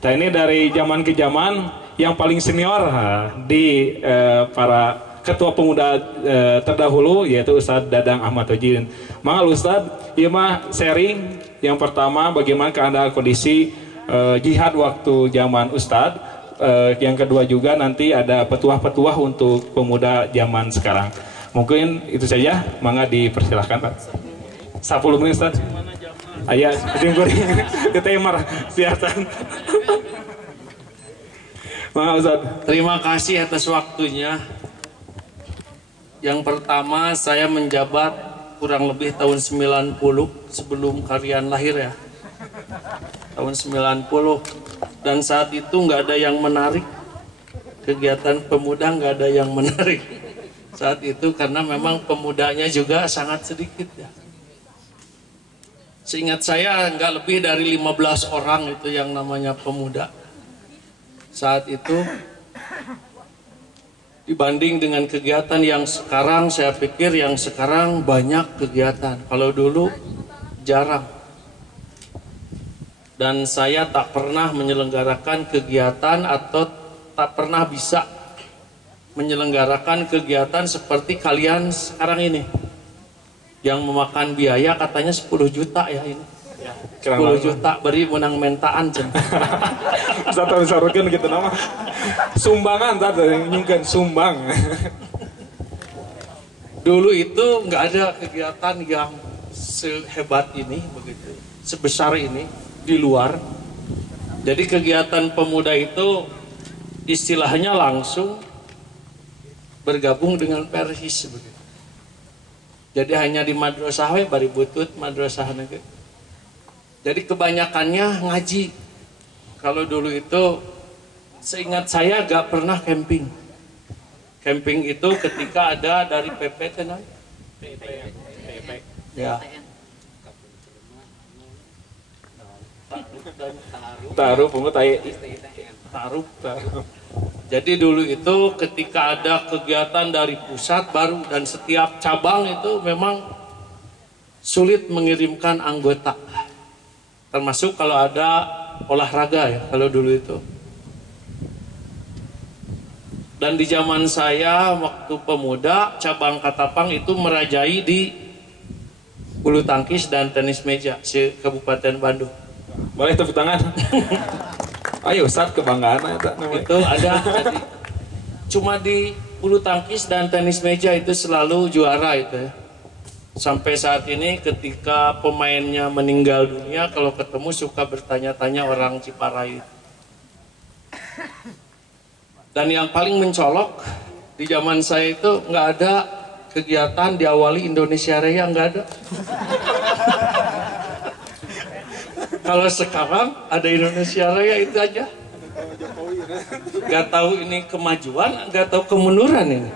Nah ini dari zaman ke zaman yang paling senior di para ketua pemuda terdahulu yaitu Ustadz Dadang Ahmad Tojin. Maka Ustadz, iya mah sharing yang pertama bagaimana keadaan kondisi jihad waktu zaman Ustadz. Yang kedua juga nanti ada petuah-petuah untuk pemuda zaman sekarang. Mungkin itu saja, mangga dipersilahkan Pak. 10 menit Ustadz. Ayah, jengkuring, ditemar, siasan. Mangga Ustadz. Terima kasih atas waktunya. Yang pertama saya menjabat kurang lebih tahun 90 sebelum kalian lahir ya. Tahun 90. Dan saat itu nggak ada yang menarik. Kegiatan pemuda nggak ada yang menarik. Saat itu karena memang pemudanya juga sangat sedikit ya. Seingat saya nggak lebih dari 15 orang itu yang namanya pemuda. Saat itu dibanding dengan kegiatan yang sekarang, saya pikir yang sekarang banyak kegiatan. Kalau dulu jarang. Dan saya tak pernah menyelenggarakan kegiatan atau tak pernah bisa menyelenggarakan kegiatan seperti kalian sekarang ini. Yang memakan biaya katanya 10 juta ya ini. Ya, 10 juta beri menang mentaan. Satu sarukan gitu nama. Sumbangan tadi nyungkan sumbang. Dulu itu nggak ada kegiatan yang sehebat ini begitu, sebesar ini di luar. Jadi kegiatan pemuda itu istilahnya langsung bergabung dengan Persis begitu. Jadi hanya di madrasah we bari butut madrasah negeri. Jadi kebanyakannya ngaji. Kalau dulu itu seingat saya gak pernah camping. Camping itu ketika ada dari PP tenang. Ya. Taruh pungut Taruh. Jadi dulu itu ketika ada kegiatan dari pusat baru dan setiap cabang itu memang sulit mengirimkan anggota. Termasuk kalau ada olahraga ya kalau dulu itu. Dan di zaman saya waktu pemuda cabang Katapang itu merajai di bulu tangkis dan tenis meja se Kabupaten Bandung. Boleh tepuk tangan. Ayo Ustadz kebanggaan itu ada jadi, cuma di bulu tangkis dan tenis meja itu selalu juara itu ya. Sampai saat ini ketika pemainnya meninggal dunia kalau ketemu suka bertanya-tanya orang Ciparai. Dan yang paling mencolok di zaman saya itu nggak ada kegiatan diawali Indonesia Raya, nggak ada. Kalau sekarang ada Indonesia Raya itu aja. Gak tahu ini kemajuan, gak tahu kemunduran ini.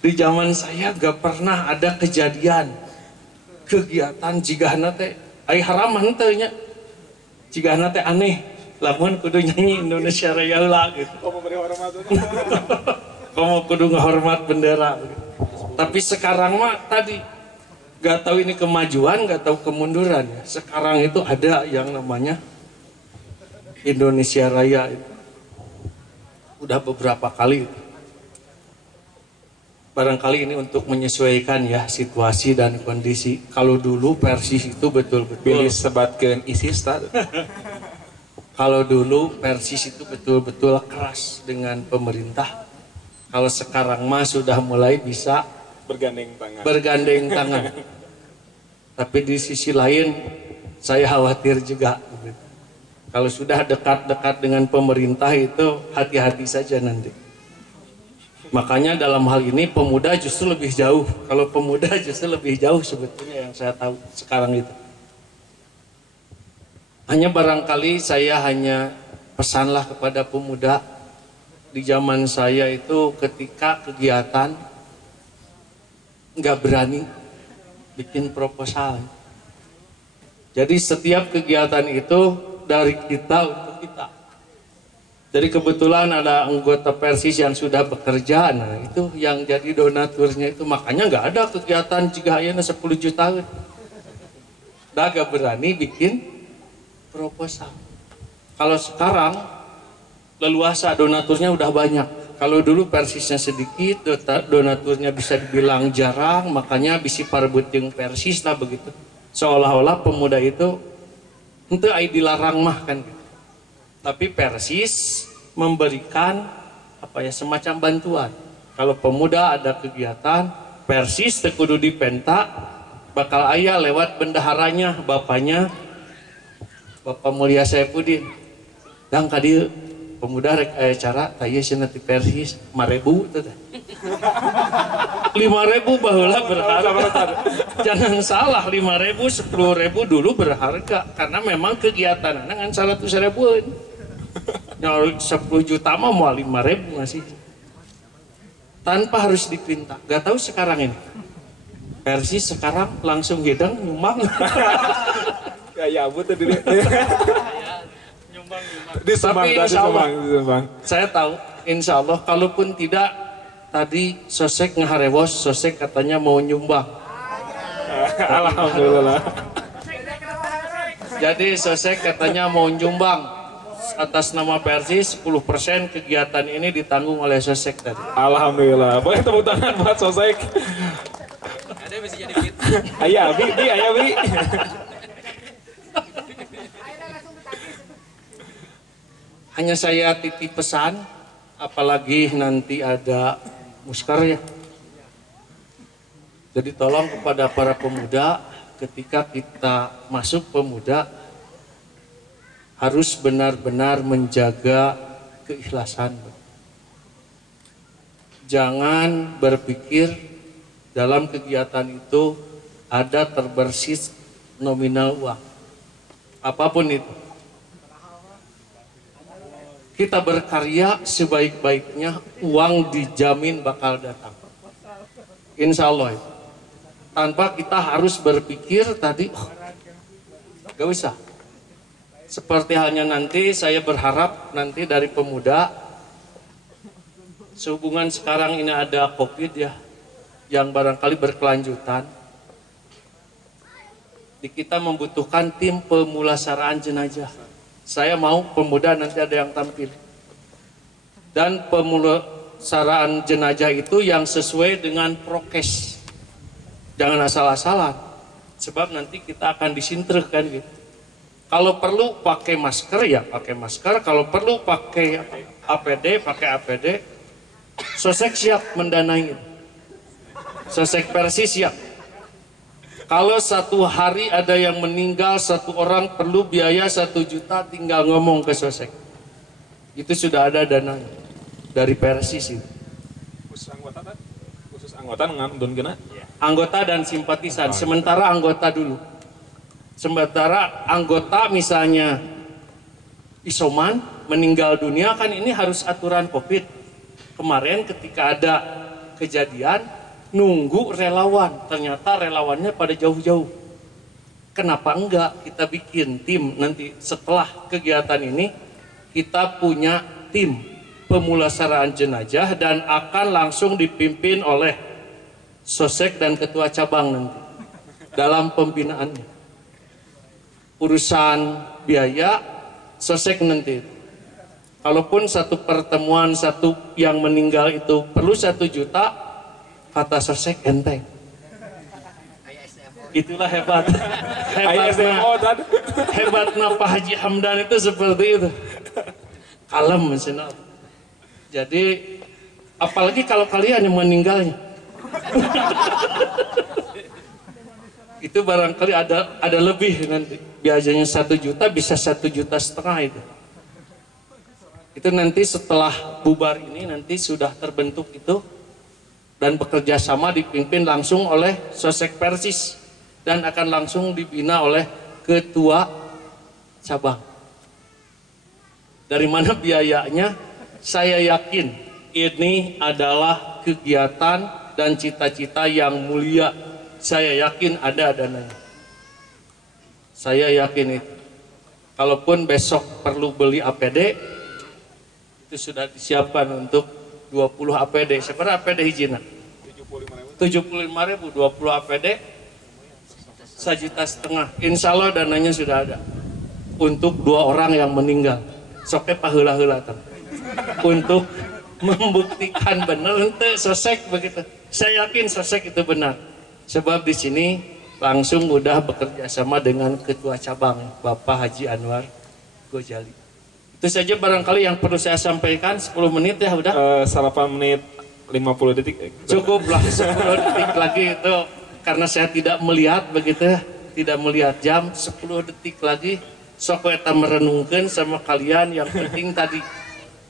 Di zaman saya gak pernah ada kejadian kegiatan jigahna teh ai haraman teh nya. Jigahna teh aneh. Lamun kudu nyanyi Indonesia Raya lah gitu. Kamu kudu ngehormat bendera. Gitu. Tapi sekarang mah tadi gak tahu ini kemajuan, gak tahu kemunduran. Sekarang itu ada yang namanya Indonesia Raya. Udah beberapa kali. Barangkali ini untuk menyesuaikan ya situasi dan kondisi. Kalau dulu Persis itu betul-betul pilih sebatkeun ISIS tadi. Kalau dulu Persis itu betul-betul keras dengan pemerintah. Kalau sekarang mah sudah mulai bisa bergandeng tangan. Tapi di sisi lain saya khawatir juga. Kalau sudah dekat-dekat dengan pemerintah itu hati-hati saja nanti. Makanya dalam hal ini pemuda justru lebih jauh. Kalau pemuda justru lebih jauh sebetulnya yang saya tahu sekarang itu. Hanya barangkali saya hanya pesanlah kepada pemuda di zaman saya itu ketika kegiatan nggak berani bikin proposal. Jadi setiap kegiatan itu dari kita untuk kita. Jadi kebetulan ada anggota Persis yang sudah bekerja, nah itu yang jadi donaturnya itu. Makanya nggak ada kegiatan jika ayana 10 juta. Dah gak berani bikin proposal. Kalau sekarang leluasa donaturnya udah banyak. Kalau dulu Persisnya sedikit, donaturnya bisa dibilang jarang, makanya bisi parebeting Persis lah begitu. Seolah-olah pemuda itu itu dilarang mah kan gitu. Tapi Persis memberikan apa ya semacam bantuan. Kalau pemuda ada kegiatan, Persis teu kudu dipenta, bakal aya lewat bendaharanya, bapaknya Bapak Mulia Saifuddin. Dan kadieu pemuda rek aya cara taya cenah ti Persis 5.000 teh. 5.000 baheula berharga. Jangan salah, 5.000, 10.000 dulu berharga karena memang kegiatan kan 100.000-an. Nyawa 10 juta mah mau 5.000 ngasih. Tanpa harus dipinta. Gak tahu sekarang ini. Persis sekarang langsung gedang nyumbang. Ya abu tuh diri. Nyumbang. Tapi insya Allah, saya tahu, insya Allah kalaupun tidak tadi Sosek ngaharewos, Sosek katanya mau nyumbang. Alhamdulillah. Jadi Sosek katanya mau nyumbang atas nama Persis 10% kegiatan ini ditanggung oleh Sosek tadi. Alhamdulillah. Boleh tepuk tangan buat Sosek. Ada bisa jadi fit. Ayah Bi, ayah Bi. Hanya saya titip pesan, apalagi nanti ada muskar ya. Jadi tolong kepada para pemuda, ketika kita masuk pemuda, harus benar-benar menjaga keikhlasan. Jangan berpikir dalam kegiatan itu ada terbersis nominal uang. Apapun itu. Kita berkarya sebaik-baiknya, uang dijamin bakal datang. Insya Allah. Tanpa kita harus berpikir tadi, gak usah. Seperti halnya nanti saya berharap nanti dari pemuda, sehubungan sekarang ini ada COVID ya, yang barangkali berkelanjutan. Kita membutuhkan tim pemulasaraan jenazah. Saya mau pemuda nanti ada yang tampil. Dan pemulasaraan jenazah itu yang sesuai dengan prokes. Jangan asal-asalan. Sebab nanti kita akan disinterkan gitu. Kalau perlu pakai masker ya pakai masker. Kalau perlu pakai APD, pakai APD. Sosek siap mendanai. Sosek Persis siap. Kalau satu hari ada yang meninggal, satu orang perlu biaya 1 juta, tinggal ngomong ke Sosek. Itu sudah ada dananya dari Persis itu. Khusus anggota ngamdun kena? Anggota dan simpatisan. Sementara anggota dulu. Sementara anggota misalnya isoman meninggal dunia kan ini harus aturan COVID. Kemarin ketika ada kejadian nunggu relawan, ternyata relawannya pada jauh-jauh. Kenapa enggak kita bikin tim nanti setelah kegiatan ini kita punya tim pemulasaraan jenazah dan akan langsung dipimpin oleh Sosek dan ketua cabang nanti dalam pembinaannya. Urusan biaya Sosek nanti. Kalaupun satu pertemuan satu yang meninggal itu perlu 1 juta, kata Sosek enteng. Itulah hebatnya Pak Haji Hamdan itu seperti itu. Kalem mesinnya. Jadi apalagi kalau kalian yang meninggalnya. Itu barangkali ada lebih nanti. Biasanya 1 juta bisa 1,5 juta itu. Itu nanti setelah bubar ini nanti sudah terbentuk itu dan bekerja sama dipimpin langsung oleh Sosek Persis dan akan langsung dibina oleh ketua cabang. Dari mana biayanya? Saya yakin ini adalah kegiatan dan cita-cita yang mulia. Saya yakin ada dananya. Saya yakin itu. Kalaupun besok perlu beli APD, itu sudah disiapkan untuk 20 APD. Seberapa APD hijina? 75.000, 20 APD, 1,5 juta. Insya Allah dananya sudah ada. untuk 2 orang yang meninggal. Soke paheula-heula untuk membuktikan benar ente sosek begitu. Saya yakin sosek itu benar. Sebab di sini langsung udah bekerja sama dengan ketua cabang Bapak Haji Anwar Gojali. Itu saja barangkali yang perlu saya sampaikan. 10 menit ya udah. 8 menit 50 detik. Cukuplah 10 detik lagi itu karena saya tidak melihat begitu, tidak melihat jam. 10 detik lagi sok eta merenungkeun sama kalian. Yang penting tadi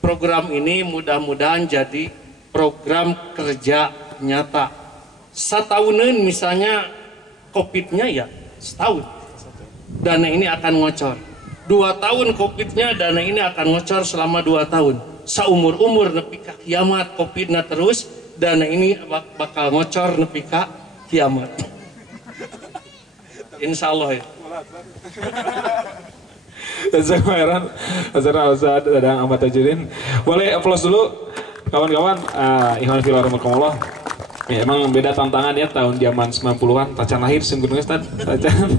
program ini mudah-mudahan jadi program kerja nyata. Satahunan misalnya COVID-nya ya setahun dana ini akan ngocor. 2 tahun COVID-nya dana ini akan ngocor selama 2 tahun. Saumur-umur nepi ka kiamat COVID-na terus dana ini bakal ngocor nepi ka kiamat. Insya Allah ya. Jazakumullah Ustaz Dadang Ahmad Tajudin. Boleh aplaus dulu kawan-kawan. Ikhwan fillah rahimakumullah. Ya, emang beda tantangan ya tahun zaman 90-an. Tacan lahir sungguh Ustaz. Tacan.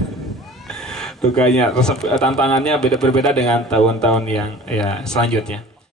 Dukanya resep tantangannya berbeda dengan tahun-tahun yang ya selanjutnya.